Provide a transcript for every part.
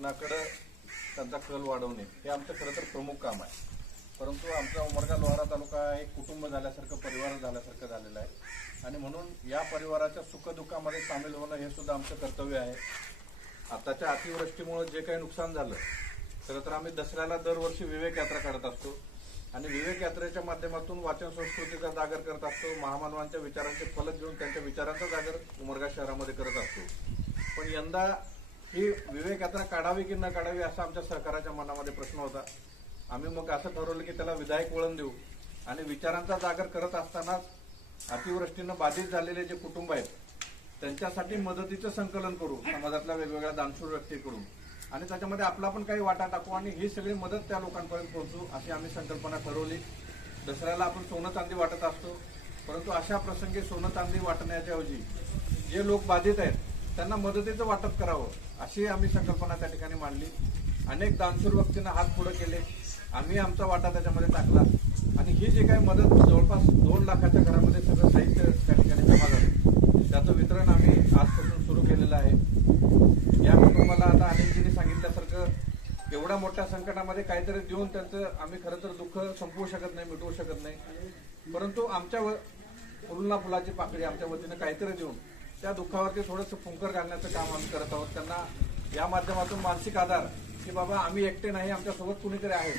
शासनाकडे त्यांचा कल वाढवणे हे आमचं खरं तर प्रमुख काम आहे। परंतु आमचा उमरगा लोहारा तालुका एक कुटुंब झाल्यासारखं, परिवार झाल्यासारखं झालेलं आहे आणि म्हणून या परिवाराच्या सुखदुःखामध्ये सामील होणं हे सुद्धा आमचं कर्तव्य आहे। आताच्या अतिवृष्टीमुळे जे काही नुकसान झालं, खरं तर आम्ही दसऱ्याला दरवर्षी विवेक यात्रा काढत असतो आणि विवेक यात्रेच्या माध्यमातून वाचन संस्कृतीचा जागर करत असतो, महामानवांच्या विचारांचे फलक घेऊन त्यांच्या विचारांचा जागर उमरगा शहरामध्ये करत असतो। पण यंदा ही विवेक यात्रा काढावी की न काढावी असा आमच्या सहकाराच्या मनामध्ये प्रश्न होता। आम्ही मग असं ठरवलं की त्याला विधायक वळण देऊ आणि विचारांचा जागर करत असतानाच अतिवृष्टीनं बाधित झालेले जे कुटुंब आहेत त्यांच्यासाठी मदतीचं संकलन करू समाजातल्या वेगवेगळ्या दानशूर व्यक्तीकडून आणि त्याच्यामध्ये आपला पण काही वाटा टाकू आणि ही सगळी मदत त्या लोकांपर्यंत पोहोचू अशी आम्ही संकल्पना ठरवली। दसऱ्याला आपण सोनं चांदी वाटत असतो, परंतु अशा प्रसंगी सोनं चांदी वाटण्याच्या ऐवजी जे लोक बाधित आहेत त्यांना मदतीचं वाटप करावं अशी आम्ही संकल्पना त्या ठिकाणी मांडली। अनेक दानशूर व्यक्तींना हात पुढे केले, आम्ही आमचा वाटा त्याच्यामध्ये टाकला आणि ही जी काही मदत जवळपास 2 लाखाच्या घरामध्ये सगळं साहित्य त्या ठिकाणी जमा झालं, त्याचं वितरण आम्ही आजपासून सुरू केलेलं आहे। या कुटुंबाला आता अनिलजींनी सांगितल्यासारखं एवढ्या मोठ्या संकटामध्ये काहीतरी देऊन त्यांचं आम्ही खरं तर दुःख संपवू शकत नाही, मिटवू शकत नाही, परंतु आमच्या फुलना फुलाची पाकळी आमच्या वतीनं काहीतरी देऊन त्या दुःखावरती थोडंसं फुंकर घालण्याचं काम आम्ही करत आहोत। त्यांना या माध्यमातून मानसिक आधार की बाबा आम्ही एकटे नाही, आमच्यासोबत कुणीतरी आहे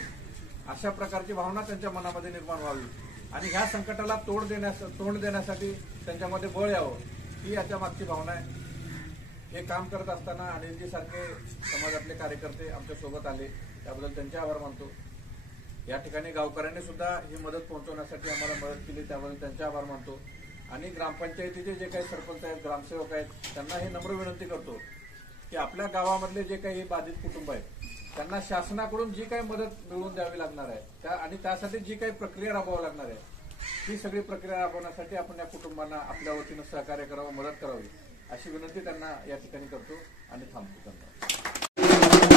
अशा प्रकारची भावना त्यांच्या मनामध्ये निर्माण व्हावी आणि ह्या संकटाला तोंड देण्यासाठी त्यांच्यामध्ये बळ यावं ही याच्या मागची भावना आहे। हे काम करत असताना अनिलजी सारखे समाजातले कार्यकर्ते आमच्या सोबत आले, त्याबद्दल त्यांचे आभार मानतो। या ठिकाणी गावकऱ्यांनी सुद्धा ही मदत पोहोचवण्यासाठी आम्हाला मदत केली, त्याबद्दल त्यांचे आभार मानतो आणि ग्रामपंचायतीचे जे काही सरपंच आहेत, ग्रामसेवक आहेत त्यांना ही नम्र विनंती करतो की आपल्या गावामधले जे काही बाधित कुटुंब आहेत त्यांना शासनाकडून जी काही मदत मिळवून द्यावी लागणार आहे आणि त्यासाठी जी काही प्रक्रिया राबवावी लागणार आहे ती सगळी प्रक्रिया राबवण्यासाठी आपण या कुटुंबांना आपल्या वतीनं सहकार्य करावं, मदत करावी अशी विनंती त्यांना या ठिकाणी करतो आणि थांबतो। धन्यवाद।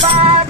Bye.